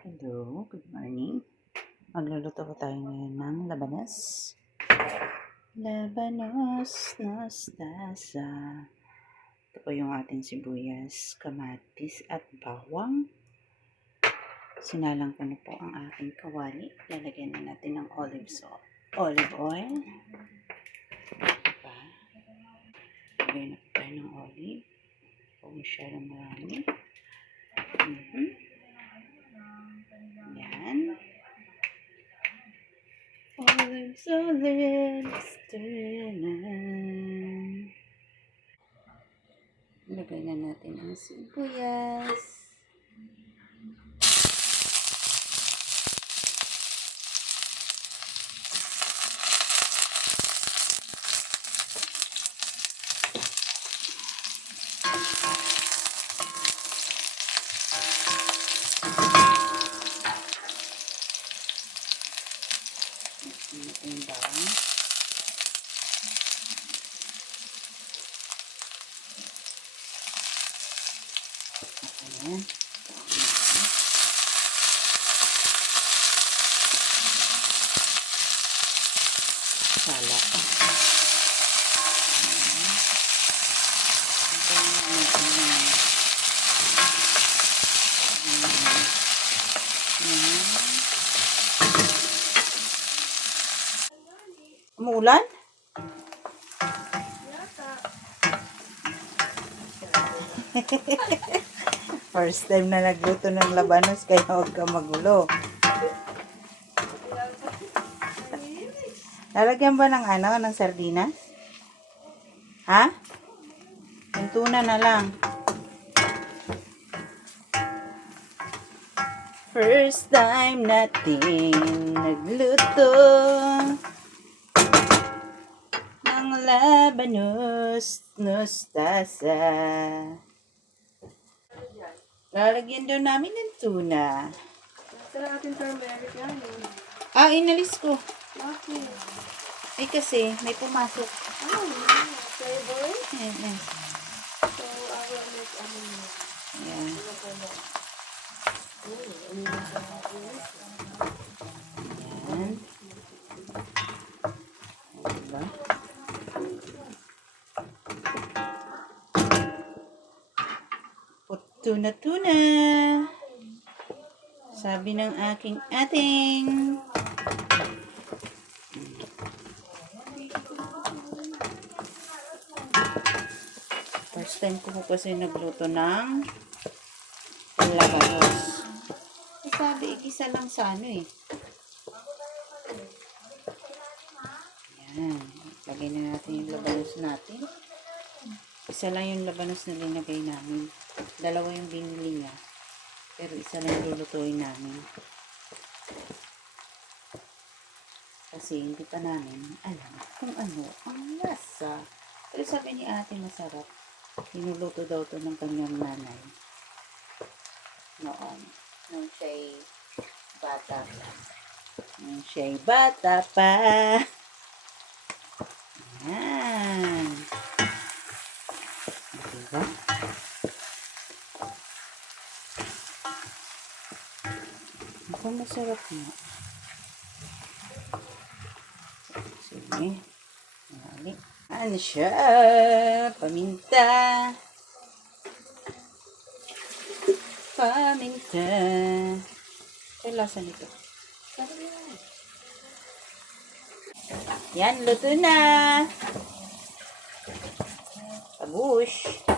Hello, good morning. Magluluto po tayo ngayon ng labanos. Labanos, mustasa. Ito po yung ating sibuyas, kamatis at bawang. Sinalang ko na po ang ating kawali. Lalagyan na natin ng olive oil. Diba? Lagyan na po tayo ng olive. Huwag masyadong marami. Yan. Olives, turn. Lagay na natin ang sibuyas. Yung bawang. Ayan. Sala pa. Umuulan? First time na nagluto ng labanos kaya huwag ka magulo. Lalagyan ba ng ng sardinas? Ha? Yung tuna na lang. First time natin nagluto ng labanos, mustasa. Lalagyan daw namin ng tuna. Sa ating turmeric yan. Inalis ko. Bakit? Ay kasi, may pumasok. Flavor? Yes. So, I will make Ayan. Ayan. Diba? Tuna. Sabi ng ating. First time ko kasi nagluto ng labanos. Sabi, igisa lang sa eh. Ayan. Lagay na natin yung labanos natin. Isa lang yung labanos na linagay namin. Dalawa yung binili niya. Pero isa lang lulutuin namin. Kasi hindi pa namin alam kung ano ang lasa. Pero sabi ni ate masarap. Hinuluto daw to ng kanyang nanay. Noon. Nung siya'y bata pa. Ayan. Diba? Ako masarap nga. Sige. Mali. Ano siya? Paminta. Ay, lasa nito. Yan, luto na. Tabush.